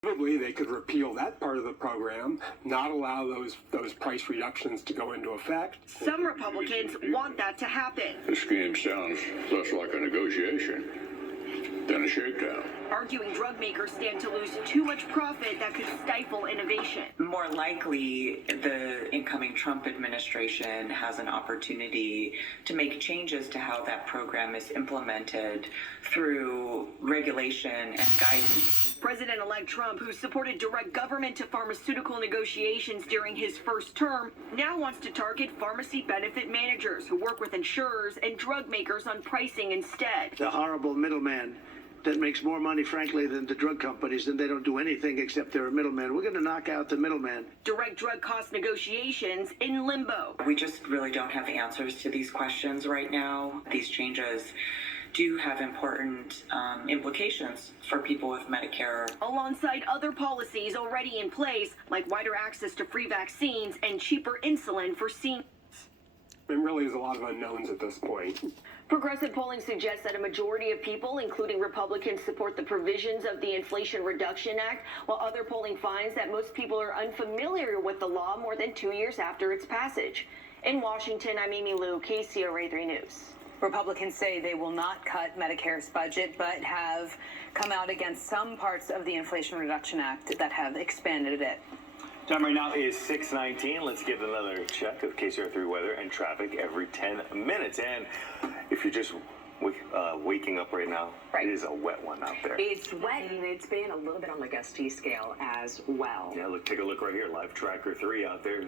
Probably they could repeal that part of the program, not allow those price reductions to go into effect. Some Republicans want that to happen. The scheme sounds less like a negotiation than a shakedown. Arguing drug makers stand to lose too much profit that could stifle innovation. More likely, the incoming Trump administration has an opportunity to make changes to how that program is implemented through regulation and guidance. President-elect Trump, who supported direct government to pharmaceutical negotiations during his first term, now wants to target pharmacy benefit managers who work with insurers and drug makers on pricing instead. The horrible middleman that makes more money, frankly, than the drug companies, and they don't do anything except they're a middleman. We're going to knock out the middleman. Direct drug cost negotiations in limbo. We just really don't have the answers to these questions right now. These changes do have important implications for people with Medicare. Alongside other policies already in place, like wider access to free vaccines and cheaper insulin for seniors. There really is a lot of unknowns at this point. Progressive polling suggests that a majority of people, including Republicans, support the provisions of the Inflation Reduction Act, while other polling finds that most people are unfamiliar with the law more than 2 years after its passage. In Washington, I'm Amy Liu, KCRA 3 News. Republicans say they will not cut Medicare's budget, but have come out against some parts of the Inflation Reduction Act that have expanded it. Time right now is 6:19. Let's get another check of KCR3 weather and traffic every 10 minutes. And if you're just waking up right now, It is a wet one out there. It's wet, and it's been a little bit on the gusty scale as well. Yeah, look, take a look right here. Live Tracker 3 out there.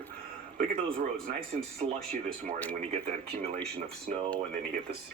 Look at those roads, nice and slushy this morning when you get that accumulation of snow and then you get this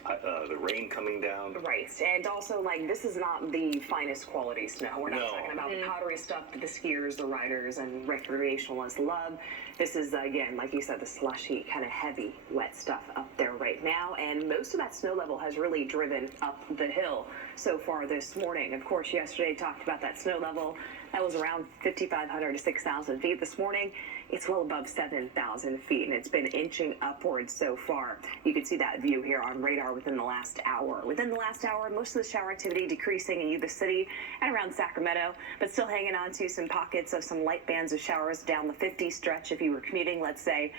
the rain coming down. Right, and also, like, this is not the finest quality snow. We're not talking about the powdery stuff that the skiers, the riders, and recreationalists love. This is, again, like you said, the slushy, kind of heavy, wet stuff up there right now, and most of that snow level has really driven up the hill so far this morning. Of course, yesterday talked about that snow level. That was around 5,500 to 6,000 feet. This morning, it's well above 7,000 feet, and it's been inching upwards so far. You can see that view here on radar within the last hour. Within the last hour, most of the shower activity decreasing in Yuba City and around Sacramento, but still hanging on to some pockets of some light bands of showers down the 50 stretch. If you were commuting, let's say,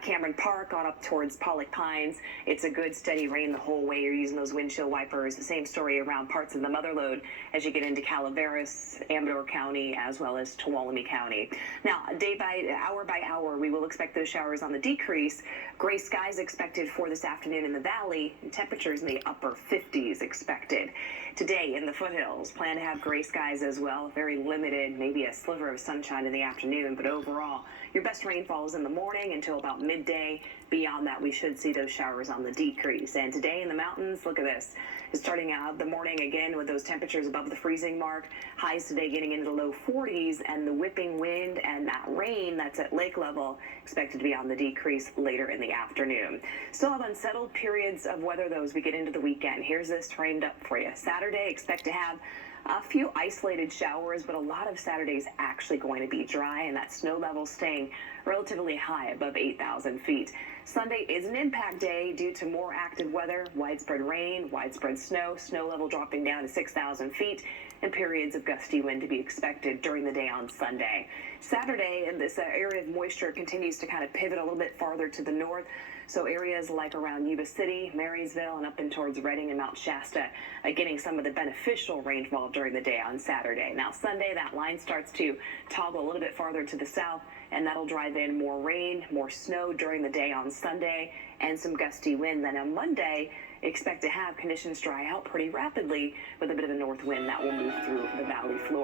Cameron Park on up towards Pollock Pines, it's a good steady rain the whole way. You're using those windshield wipers. The same story around parts of the Mother Lode as you get into Calaveras, Amador County, as well as Tuolumne County. Now, hour by hour, we will expect those showers on the decrease. Gray skies expected for this afternoon in the valley, and temperatures in the upper 50s expected. Today in the foothills, plan to have gray skies as well. Very limited, maybe a sliver of sunshine in the afternoon, but overall, your best rainfall is in the morning until about midday. Beyond that, we should see those showers on the decrease. And today in the mountains, look at this. It's starting out the morning again with those temperatures above the freezing mark. Highs today getting into the low 40s, and the whipping wind and that rain that's at lake level expected to be on the decrease later in the afternoon. Still have unsettled periods of weather, though, as we get into the weekend. Here's this framed up for you. Saturday, expect to have a few isolated showers, but a lot of Saturday's actually going to be dry, and that snow level staying relatively high above 8,000 feet. Sunday is an impact day due to more active weather, widespread rain, widespread snow level dropping down to 6,000 feet, and periods of gusty wind to be expected during the day on Sunday. Saturday, this area of moisture continues to kind of pivot a little bit farther to the north. So areas like around Yuba City, Marysville, and up in towards Redding and Mount Shasta getting some of the beneficial rainfall during the day on Saturday. Now Sunday, that line starts to toggle a little bit farther to the south, and that'll drive in more rain, more snow during the day on Sunday, and some gusty wind. Then on Monday, expect to have conditions dry out pretty rapidly with a bit of a north wind that will move through the valley floor.